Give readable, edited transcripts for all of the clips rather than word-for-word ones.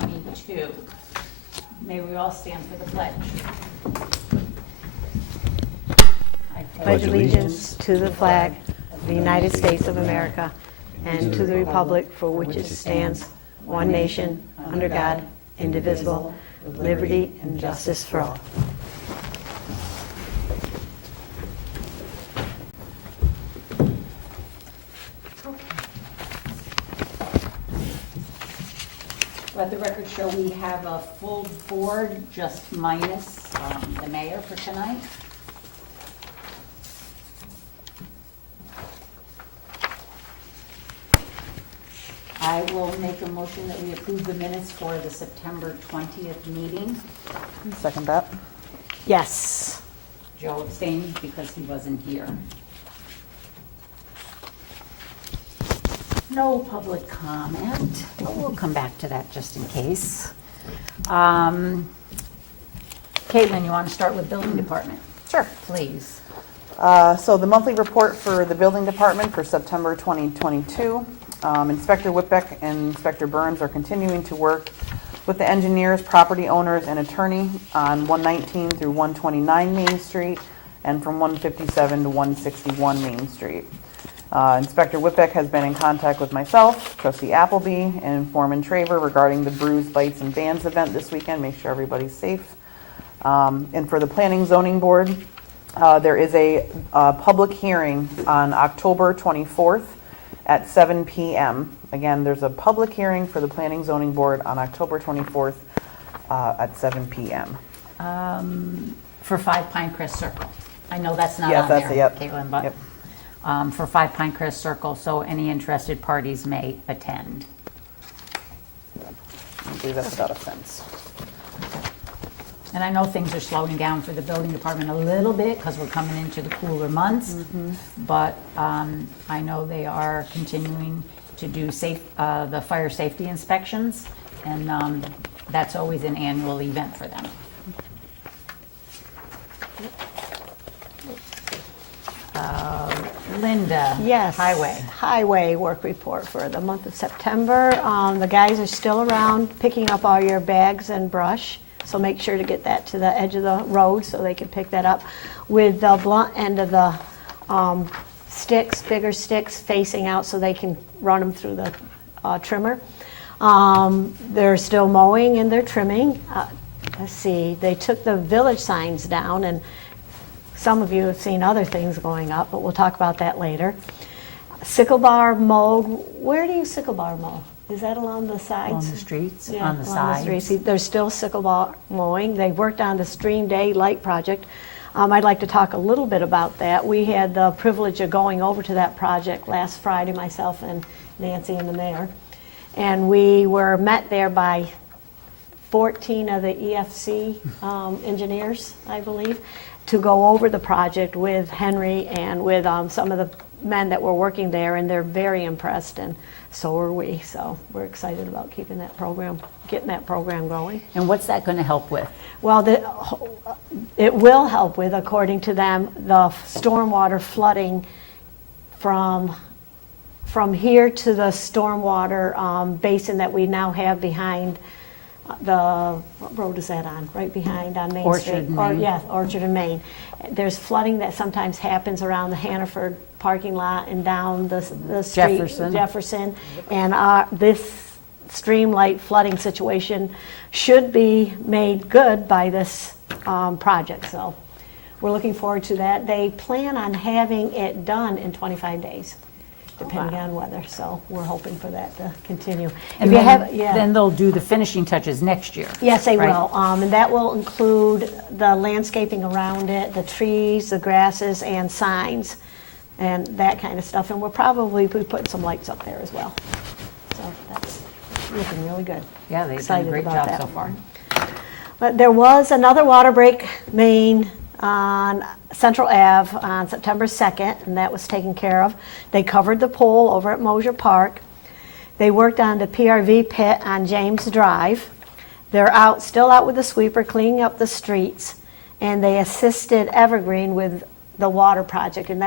2022. May we all stand for the pledge. I Pledge allegiance to the flag of the United States of America and to the republic for which it stands, one nation, under God, indivisible, with liberty and justice for all. Let the record show we have a full board, just minus the mayor for tonight. I will make a motion that we approve the minutes for the September 20th meeting. Second that. Yes. Joe abstained because he wasn't here. No public comment, but we'll come back to that just in case. Caitlin, you want to start with building department? Sure. Please. So the monthly report for the building department for September 2022. Inspector Whitbeck and Inspector Burns are continuing to work with the engineers, property owners, and attorney on 119 through 129 Main Street and from 157 to 161 Main Street. Inspector Whitbeck has been in contact with myself, Trustee Appleby, and Foreman Traver regarding the Brews, Bites, and Bands event this weekend. Make sure everybody's safe. And for the Planning Zoning Board, there is a public hearing on October 24th at 7 p.m. Again, there's a public hearing for the Planning Zoning Board on October 24th at 7 p.m. For 5 Pinecrest Circle. I know that's not Yes, on that's there, it, yep. Caitlin, but Yep. For 5 Pinecrest Circle, so any interested parties may attend. I believe that's about a fence. And I know things are slowing down for the building department a little bit because we're coming into the cooler months. But I know they are continuing to do the fire safety inspections, and that's always an annual event for them. Linda. Yes. Highway work report for the month of September. The guys are still around picking up all your bags and brush, so make sure to get that to the edge of the road so they can pick that up with the blunt end of the sticks, bigger sticks facing out so they can run them through the trimmer. They're still mowing and they're trimming. Let's see, they took the village signs down, and some of you have seen other things going up, but we'll talk about that later. Sickle bar mowed. Where do you sickle bar mow? Is that along the sides? On the streets, Yeah, on the along sides. streets. See, there's still sickle bar mowing. They worked on the Stream Day Light project. I'd like to talk a little bit about that. We had the privilege of going over to that project last Friday, myself and Nancy and the mayor. And we were met there by 14 of the EFC engineers, I believe, to go over the project with Henry and with some of the men that were working there, and they're very impressed, and so are we. So we're excited about getting that program going. And what's that going to help with? Well, it will help with, according to them, the stormwater flooding from here to the stormwater basin that we now have behind what road is that on? Right behind on Main Orchard Street. and Main. Yeah, Orchard and Main. There's flooding that sometimes happens around the Hannaford parking lot and down the street. Jefferson. And this streamlight flooding situation should be made good by this project. So we're looking forward to that. They plan on having it done in 25 days. Depending on weather, so we're hoping for that to continue. And then they'll do the finishing touches next year. Yes, they right? will, and that will include the landscaping around it, the trees, the grasses, and signs, and that kind of stuff. And we'll probably be putting some lights up there as well. So that's looking really good. Yeah, they've done a Excited great about job that. so far. But there was another water break main on Central Ave on September 2nd, and that was taken care of. They covered the pole over at Mosier Park. They worked on the PRV pit on James Drive. They're still out with the sweeper cleaning up the streets, and they assisted Evergreen with the water project, and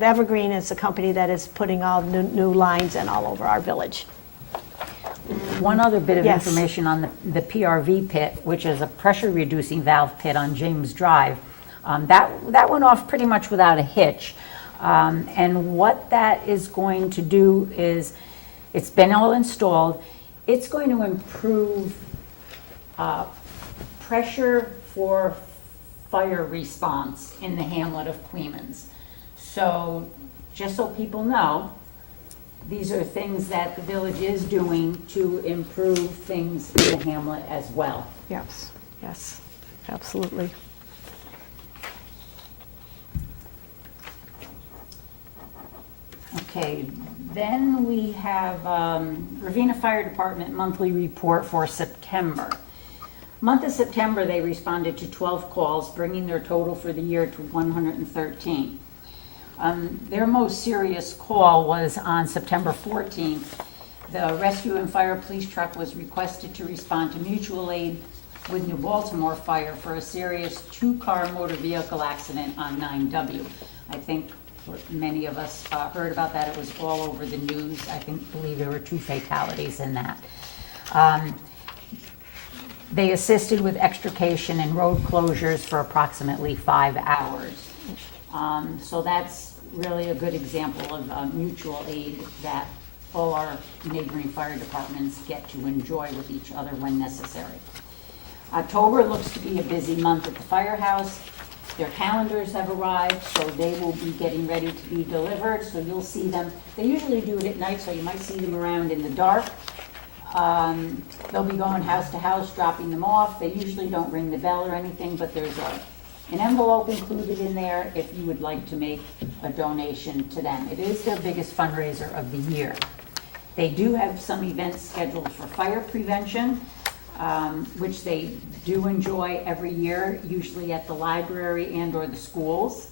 Evergreen is the company that is putting all the new lines in all over our village. one other bit of Yes. information on the PRV pit, which is a pressure-reducing valve pit on James Drive. That went off pretty much without a hitch. And what that is going to do is, it's been all installed, it's going to improve pressure for fire response in the hamlet of Clemens. So, just so people know, these are things that the village is doing to improve things in the hamlet as well. Yes, yes, absolutely. Okay, then we have Ravena Fire Department monthly report for September. Month of September, they responded to 12 calls, bringing their total for the year to 113. Their most serious call was on September 14th. The rescue and fire police truck was requested to respond to mutual aid with New Baltimore Fire for a serious two-car motor vehicle accident on 9W. I think many of us heard about that. It was all over the news. I believe there were 2 fatalities in that. They assisted with extrication and road closures for approximately 5 hours. So that's really a good example of mutual aid that all our neighboring fire departments get to enjoy with each other when necessary. October looks to be a busy month at the firehouse. Their calendars have arrived, so they will be getting ready to be delivered, so you'll see them. They usually do it at night, so you might see them around in the dark. They'll be going house to house, dropping them off. They usually don't ring the bell or anything, but there's an envelope included in there if you would like to make a donation to them. It is their biggest fundraiser of the year. They do have some events scheduled for fire prevention, which they do enjoy every year, usually at the library and or the schools.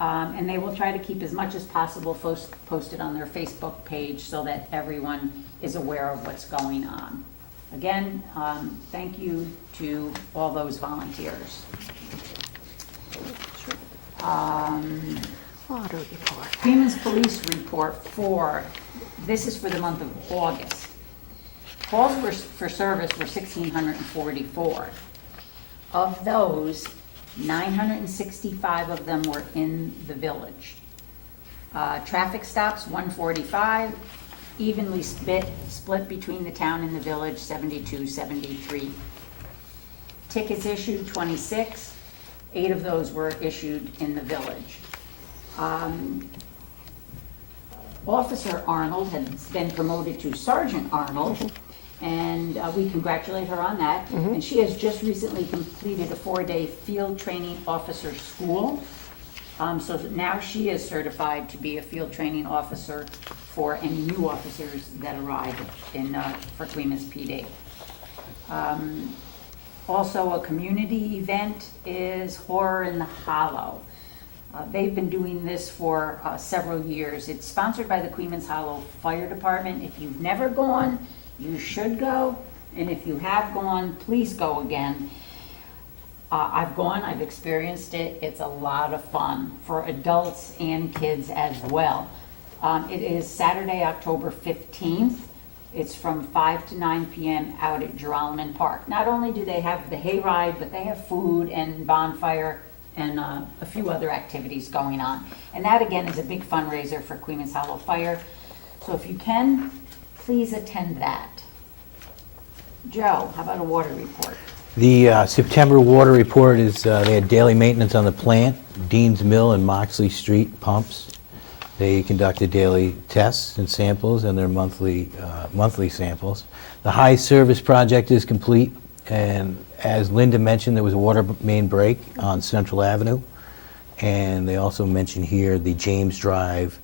And they will try to keep as much as possible posted on their Facebook page so that everyone is aware of what's going on. Again, thank you to all those volunteers. Water report. Clemens Police Report this is for the month of August. Calls for service were 1,644. Of those, 965 of them were in the village. Traffic stops, 145, evenly split between the town and the village, 72, 73. Tickets issued, 26. 8 of those were issued in the village. Officer Arnold has been promoted to Sergeant Arnold, and we congratulate her on that. And she has just recently completed a 4-day field training officer school. So now she is certified to be a field training officer for any new officers that arrive for Clemens PD. Also, a community event is Horror in the Hollow. They've been doing this for several years. It's sponsored by the Clemens Hollow Fire Department. If you've never gone, you should go. And if you have gone, please go again. I've gone, I've experienced it. It's a lot of fun for adults and kids as well. It is Saturday, October 15th. It's from 5 to 9 p.m. out at Giralman Park. Not only do they have the hayride, but they have food and bonfire and a few other activities going on. And that, again, is a big fundraiser for Clemens Hollow Fire. So if you can, please attend that. Joe, how about a water report? The September water report is they had daily maintenance on the plant, Dean's Mill and Moxley Street pumps. They conducted daily tests and samples and their monthly samples. The high service project is complete, and as Linda mentioned, there was a water main break on Central Avenue, and they also mentioned here the James Drive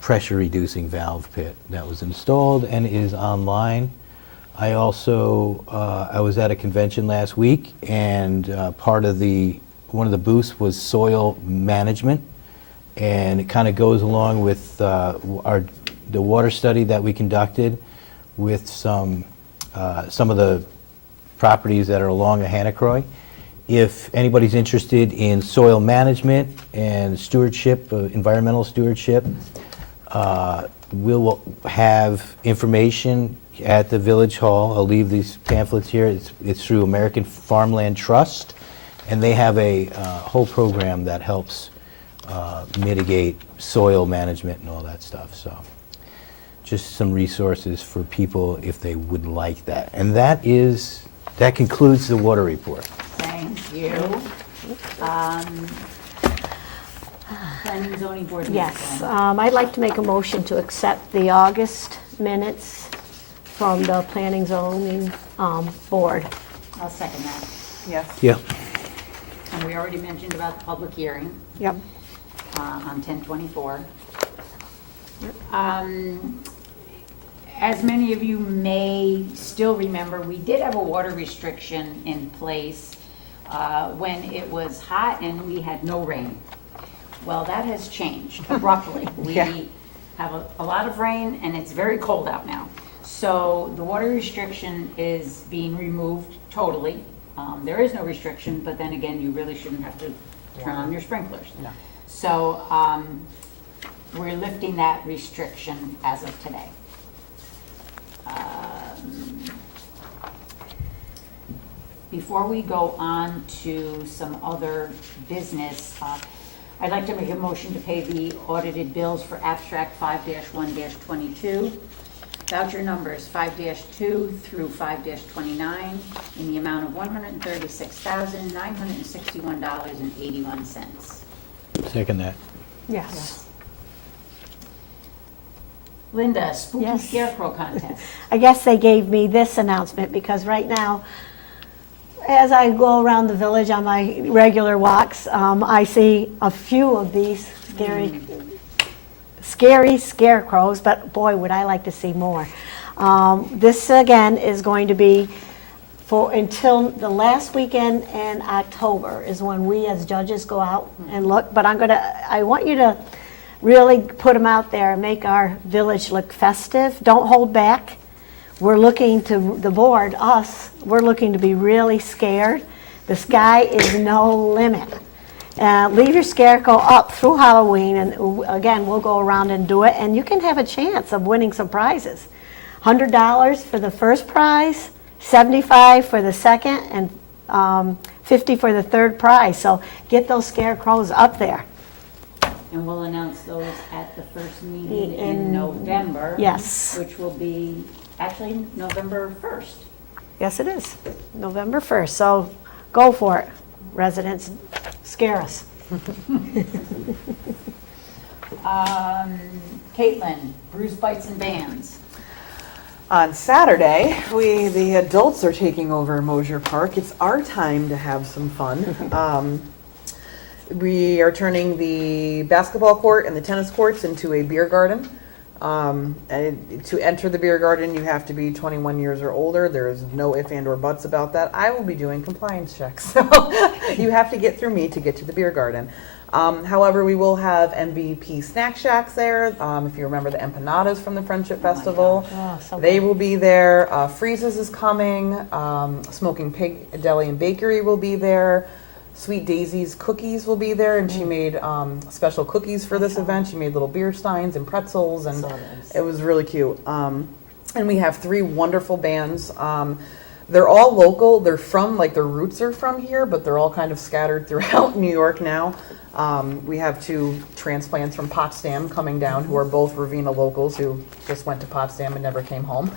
pressure reducing valve pit that was installed and is online. I also I was at a convention last week, and one of the booths was soil management, and it kind of goes along with the water study that we conducted with some of the properties that are along the Hannacroy. If anybody's interested in soil management and stewardship, environmental stewardship, we'll have information at the Village Hall. I'll leave these pamphlets here. It's through American Farmland Trust, and they have a whole program that helps mitigate soil management and all that stuff. So just some resources for people if they would like that. And that concludes the water report. Thank you. Planning and zoning board minutes. Yes, then. I'd like to make a motion to accept the August minutes from the Planning Zoning Board. I'll second that. Yes. Yeah. And we already mentioned about the public hearing Yep. on 10/24. As many of you may still remember, we did have a water restriction in place when it was hot and we had no rain. Well, that has changed abruptly. We Yeah. have a lot of rain and it's very cold out now. So the water restriction is being removed totally. There is no restriction, but then again, you really shouldn't have to turn on your sprinklers. No. So we're lifting that restriction as of today. Before we go on to some other business, I'd like to make a motion to pay the audited bills for abstract 5-1-22, voucher numbers 5-2 through 5-29 in the amount of $136,961.81. Second that. Yes. Linda, Spooky Yes. Scarecrow Contest. I guess they gave me this announcement because right now, as I go around the village on my regular walks, I see a few of these scary scarecrows, but boy, would I like to see more. This again is going to be for until the last weekend in October is when we as judges go out and look, but I want you to really put them out there and make our village look festive. Don't hold back. We're looking to the board, we're looking to be really scared. The sky is no limit. Leave your scarecrow up through Halloween, and again, we'll go around and do it, and you can have a chance of winning some prizes. $100 for the first prize, $75 for the second, and $50 for the third prize. So get those scarecrows up there. And we'll announce those at the first meeting in November. Yes. Which will be actually November 1st. Yes, it is, November 1st. So go for it, residents. Scare us. Caitlin, Bruce Bites and Bands. On Saturday, the adults are taking over Mosier Park. It's our time to have some fun. We are turning the basketball court and the tennis courts into a beer garden. And to enter the beer garden, you have to be 21 years or older. There is no ifs and or buts about that. I will be doing compliance checks, so you have to get through me to get to the beer garden. However, we will have MVP snack shacks there. If you remember the empanadas from the Friendship Festival, Oh, so they good. will be there. Freezes is coming. Smoking Pig Deli and Bakery will be there. Sweet Daisy's Cookies will be there, and she made special cookies for this event. She made little beer steins and pretzels, and it was really cute. And we have 3 wonderful bands. They're all local. They're from, their roots are from here, but they're all kind of scattered throughout New York now. We have 2 transplants from Potsdam coming down who are both Ravena locals who just went to Potsdam and never came home.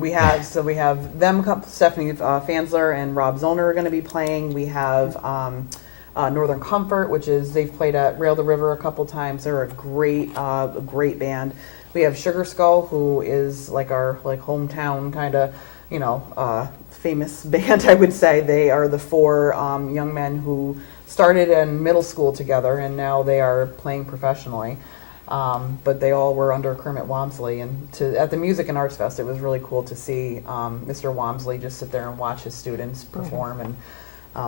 We have them, Stephanie Fansler and Rob Zoner are going to be playing. We have Northern Comfort, they've played at Rail the River a couple times. They're a great band. We have Sugar Skull, who is our hometown kind of, famous band, I would say. They are the 4 young men who started in middle school together, and now they are playing professionally. But they all were under Kermit Walmsley, and at the Music and Arts Fest, it was really cool to see Mr. Walmsley just sit there and watch his students perform, and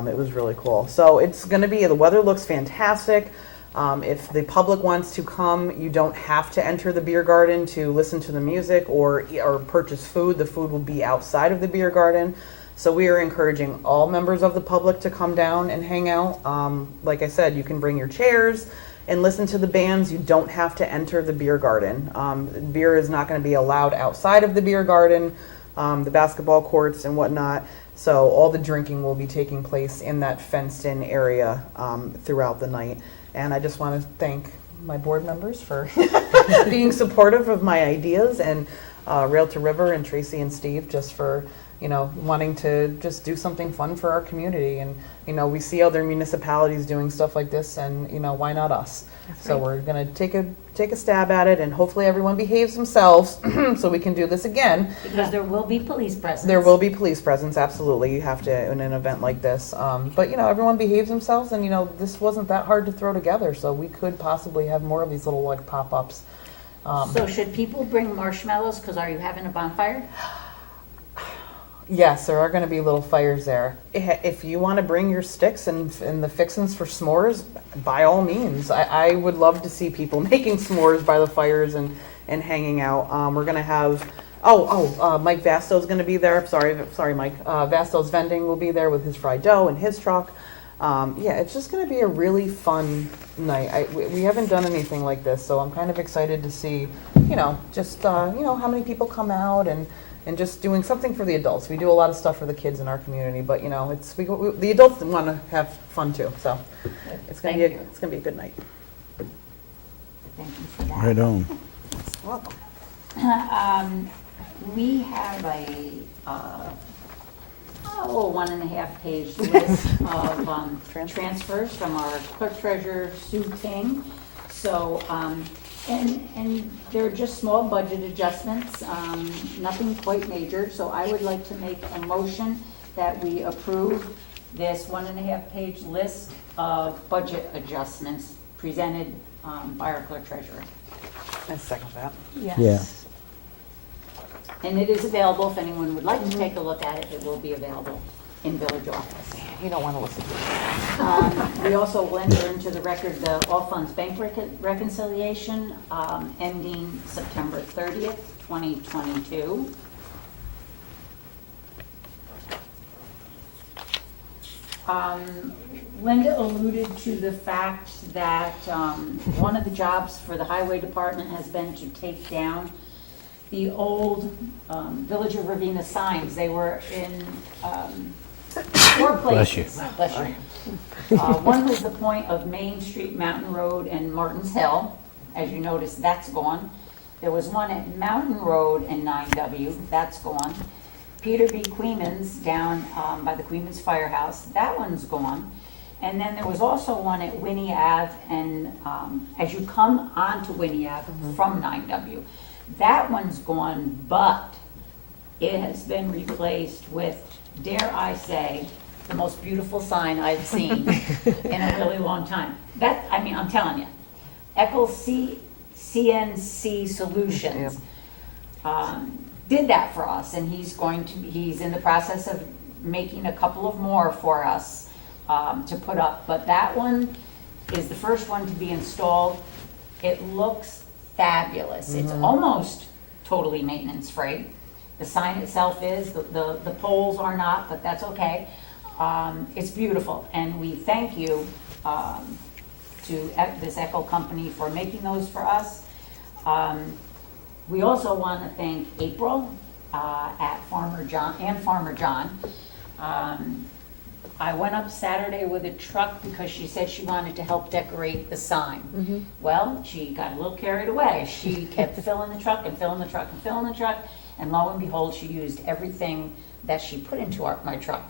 it was really cool. So it's going to be, the weather looks fantastic. If the public wants to come, you don't have to enter the beer garden to listen to the music or purchase food. The food will be outside of the beer garden. So we are encouraging all members of the public to come down and hang out. Like I said, you can bring your chairs. and listen to the bands. You don't have to enter the beer garden. Beer is not going to be allowed outside of the beer garden, the basketball courts and whatnot. So all the drinking will be taking place in that fenced-in area throughout the night. And I just want to thank my board members for being supportive of my ideas, and Rail to River and Tracy and Steve just for, wanting to just do something fun for our community. And, we see other municipalities doing stuff like this, and, why not us? So we're going to take a stab at it, and hopefully everyone behaves themselves so we can do this again. Because there will be police presence. There will be police presence, absolutely. You have to in an event like this. But, everyone behaves themselves, and, this wasn't that hard to throw together, so we could possibly have more of these little, like, pop-ups. So should people bring marshmallows, because are you having a bonfire? Yes, there are going to be little fires there. If you want to bring your sticks and the fixins for s'mores, by all means. I would love to see people making s'mores by the fires and hanging out. We're going to have, Mike Vasto's going to be there. Sorry, Mike. Vasto's Vending will be there with his fried dough and his truck. It's just going to be a really fun night. We haven't done anything like this, so I'm kind of excited to see, how many people come out and just doing something for the adults. We do a lot of stuff for the kids in our community, but the adults want to have fun too. So it's going to be a good night. Thank you for that. Right on. Welcome. We have a 1.5-page list of transfers from our Clerk-Treasurer, Sue Ting. So, and they're just small budget adjustments, nothing quite major. So I would like to make a motion that we approve this 1.5-page list of budget adjustments presented by our Clerk-Treasurer. I second that. Yes. Yeah. And it is available, if anyone would like to take a look at it, it will be available in village office. You don't want to listen to We also will enter into the record the all funds bank reconciliation ending September 30th, 2022. Linda alluded to the fact that one of the jobs for the highway department has been to take down the old Village of Ravena signs. They were in 4 places. Bless you. One was the point of Main Street, Mountain Road, and Martins Hill. As you notice, that's gone. There was one at Mountain Road and 9W, that's gone. Peter B. Queeman's down by the Queeman's Firehouse, that one's gone. And then there was also one at Winnie Ave, and as you come onto Winnie Ave from 9W, that one's gone, but it has been replaced with, dare I say, the most beautiful sign I've seen in a really long time. I'm telling you, Eccles CNC Solutions did that for us, and he's in the process of making a couple of more for us to put up. But that one is the first one to be installed. It looks fabulous. It's almost totally maintenance free. The sign itself is, the poles are not, but that's okay. It's beautiful, and we thank you to this Echo company for making those for us. We also want to thank April at Farmer John. I went up Saturday with a truck because she said she wanted to help decorate the sign. Well, she got a little carried away. She kept filling the truck and filling the truck and filling the truck, and lo and behold, she used everything that she put into my truck.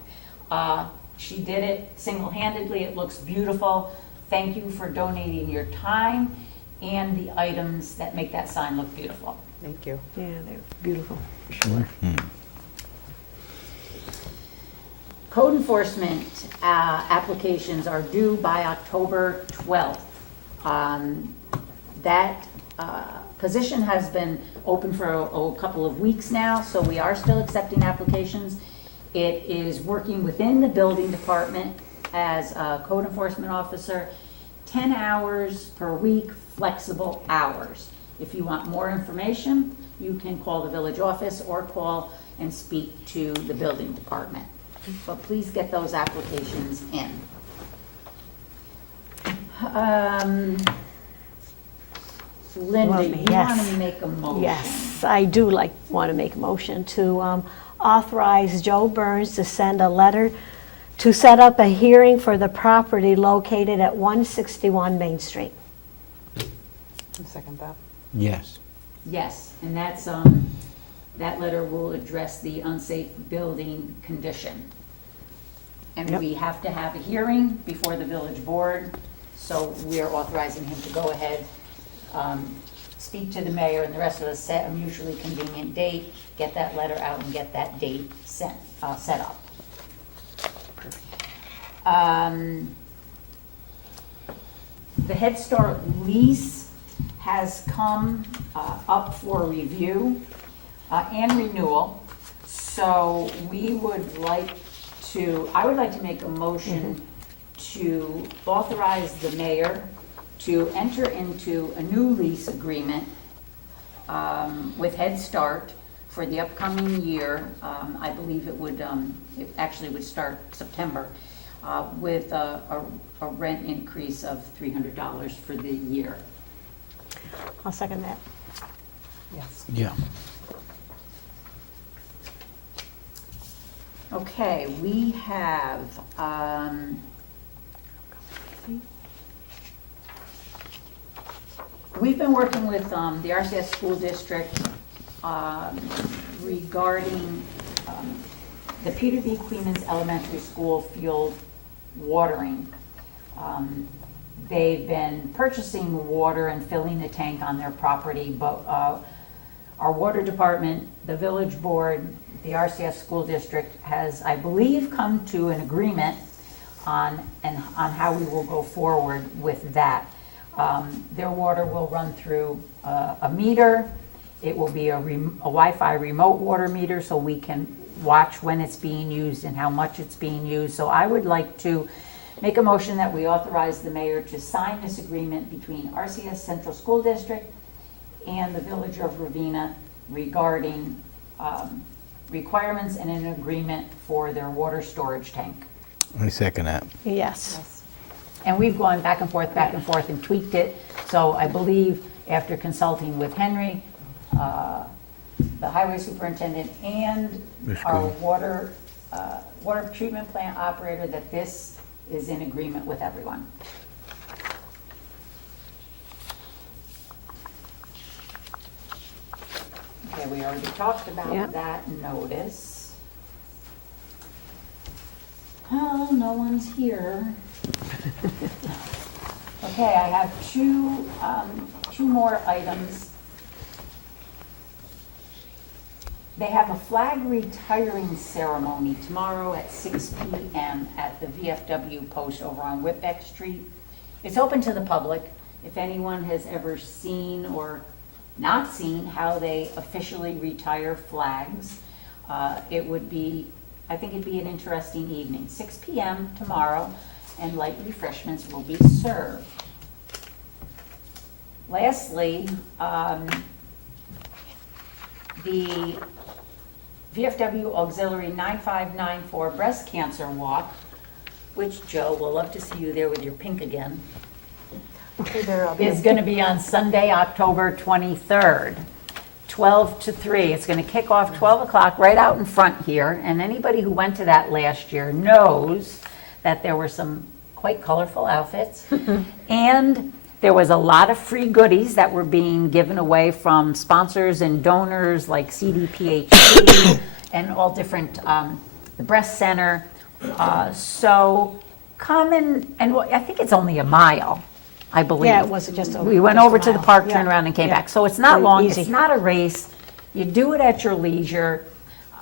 She did it single-handedly. It looks beautiful. Thank you for donating your time and the items that make that sign look beautiful. Thank you. Yeah, they're beautiful. Code enforcement applications are due by October 12th. That position has been open for a couple of weeks now, so we are still accepting applications. It is working within the building department as a code enforcement officer, 10 hours per week, flexible hours. If you want more information, you can call the village office or call and speak to the building department. But please get those applications in. Linda, Well, you yes. want to make a motion? Yes, I do want to make a motion to authorize Joe Burns to send a letter to set up a hearing for the property located at 161 Main Street. Second that. Yes. Yes, and that's, that letter will address the unsafe building condition. And Yep. we have to have a hearing before the village board, so we're authorizing him to go ahead, speak to the mayor and the rest of us, set a mutually convenient date, get that letter out and get that date set up. The Head Start lease has come up for review and renewal. So we would like to, I would like to make a motion to authorize the mayor to enter into a new lease agreement with Head Start for the upcoming year. I believe it actually would start September, with a rent increase of $300 for the year. I'll second that. Yes. Yeah. Okay, we have, we've been working with the RCS School District regarding the Peter B. Queens Elementary School field watering. They've been purchasing water and filling the tank on their property, but our water department, the village board, the RCS School District has, I believe, come to an agreement on how we will go forward with that. Their water will run through a meter. It will be a Wi-Fi remote water meter, so we can watch when it's being used and how much it's being used. So I would like to make a motion that we authorize the mayor to sign this agreement between RCS Central School District and the Village of Ravena regarding requirements and an agreement for their water storage tank. I second that. Yes. And we've gone back and forth and tweaked it. So I believe after consulting with Henry, the highway superintendent, and That's our good. water treatment plant operator, that this is in agreement with everyone. Okay, we already talked about Yep. that notice. Oh, no one's here. Okay, I have two more items. They have a flag retiring ceremony tomorrow at 6 p.m. at the VFW post over on Whitbeck Street. It's open to the public. If anyone has ever seen or not seen how they officially retire flags, it would be, I think it'd be an interesting evening. 6 p.m. tomorrow, and light refreshments will be served. Lastly, the VFW Auxiliary 9594 Breast Cancer Walk, which, Joe, we'll love to see you there with your pink again, Okay, there, I'll be. is going to be on Sunday, October 23rd, 12 to 3. It's going to kick off 12 o'clock right out in front here, and anybody who went to that last year knows that there were some quite colorful outfits, and there was a lot of free goodies that were being given away from sponsors and donors like CDPHC and all different, the breast center. So come and I think it's only a mile, I believe. Yeah, it was just a. We went just a over to the mile. park, Yeah. turned around and came Yeah. back. So it's not Really long, easy. it's not a race. You do it at your leisure,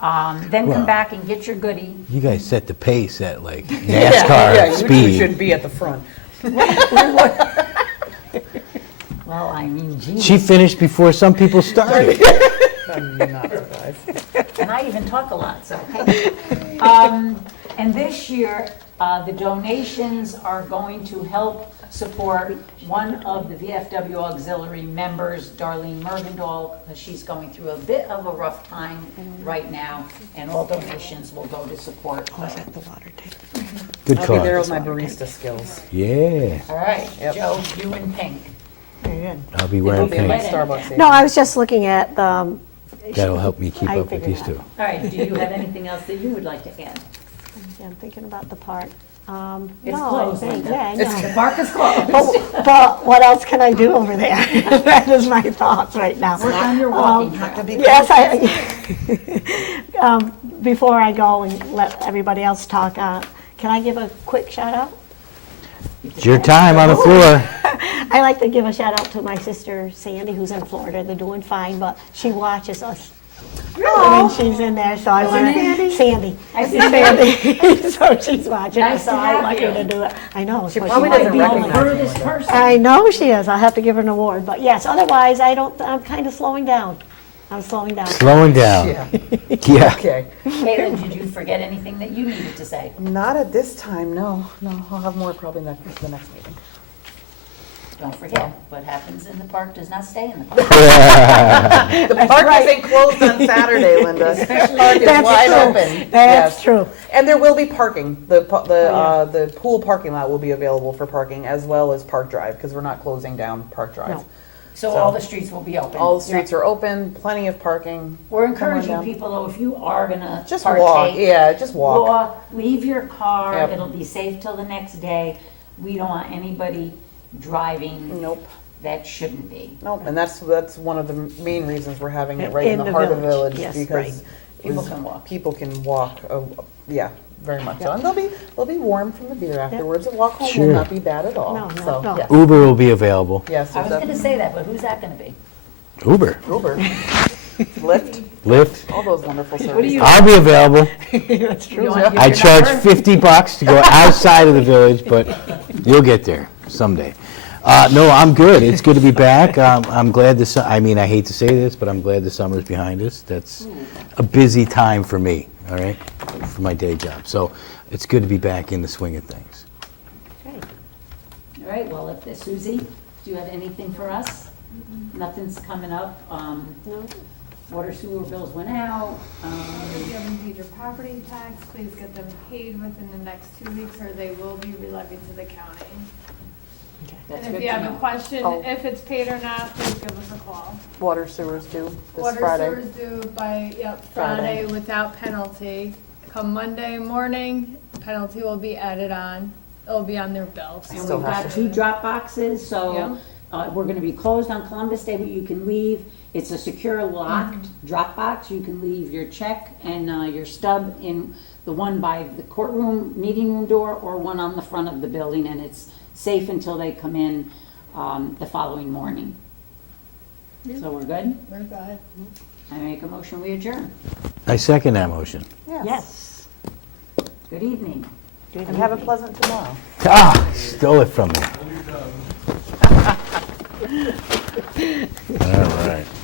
then Well- come back and get your goodie. You guys set the pace at like Yeah, NASCAR you two speed. should be at the front. Well, I mean, geez. She finished before some people started. I'm not surprised. And I even talk a lot, so. And this year, the donations are going to help support one of the VFW auxiliary members, Darlene Mergendahl, because she's going through a bit of a rough time right now, and all donations will go to support her. Was that the water tank? Good I'll be there cause. with my barista skills. Yeah. All right, Yep. Joe, you in pink. There you good. I'll be wearing It'll be my pink. Starbucks. No, I was just looking at the. That'll help me keep I up with figured these it two. All right, do you have anything else that you would like to add? I'm thinking about the park. It's No, closed, I think, Linda. yeah, I know. The park is closed. But what else can I do over there? That is my thoughts right now. Work on your walking track. Yes, before I go and let everybody else talk, can I give a quick shout out? It's your time on the floor. I like to give a shout out to my sister Sandy, who's in Florida. They're doing fine, but she watches us. When she's in there, so I want to. Sandy. I see Sandy. So she's watching Nice us, so to I have want her you. to do it. I know. She probably Might doesn't be the recognize furthest person. I know she is. I'll have to give her an award. But yes, otherwise, I'm kind of slowing down. I'm slowing down. Slowing down. Yeah, Yeah. okay. Caitlin, did you forget anything that you needed to say? Not at this time, no. No, I'll have more probably the next meeting. Don't forget, what happens in the park does not stay in the park. The park isn't closed on Saturday, Linda. The park is That's wide true. open. That's Yes. true. And there will be parking. The yeah. the pool parking lot will be available for parking as well as Park Drive, because we're not closing down Park Drive. No. So all the streets will be open. All the streets are open, plenty of parking. We're Come on encouraging down. people, though, if you are gonna Just partake. walk, yeah, just walk. Leave your car, Yep. it'll be safe till the next day. We don't want anybody driving Nope, that shouldn't be. nope, and that's one of the main reasons we're having it right in In the the heart of the village, village. yes, right. Because People can walk. People can walk, yeah, very much so. And they'll be warm from the beer afterwards. A walk home Sure. will not be bad at all. No, no, So, no. yes. Uber will be available. Yes, I was there's gonna say that, but who's that gonna be? Uber, Uber, Lyft, Lyft. all those wonderful services. What do you? I'll be available. That's You true. wanna give I your charge number? $50 to go outside of the village, but you'll get there someday. No, I'm good. It's good to be back. I'm glad I mean, I hate to say this, but I'm glad the summer's behind us. That's a busy time for me, all right, for my day job. So it's good to be back in the swing of things. Okay. All right, well, if, Suzie, do you have anything for us? Nothing's coming up. No? Water sewer bills went out. If you haven't paid your property tax, please get them paid within the next 2 weeks, or they will be re-levied to the county. That's And good if you to have a know. question, Oh. if it's paid or not, please give us a call. Water sewers due this Water Friday. sewer is due by, Friday. Friday without penalty. Come Monday morning, penalty will be added on. It'll be on their bill. And Still we've have got to- 2 drop boxes, so Yeah. we're gonna be closed on Columbus Day, but you can leave. It's a secure locked drop box. You can leave your check and your stub in the one by the courtroom, meeting room door, or one on the front of the building, and it's safe until they come in the following morning. So we're good? We're good. I make a motion, we adjourn. I second that motion. Yes. Good evening. And have a pleasant tomorrow. Ah, stole it from me. All right.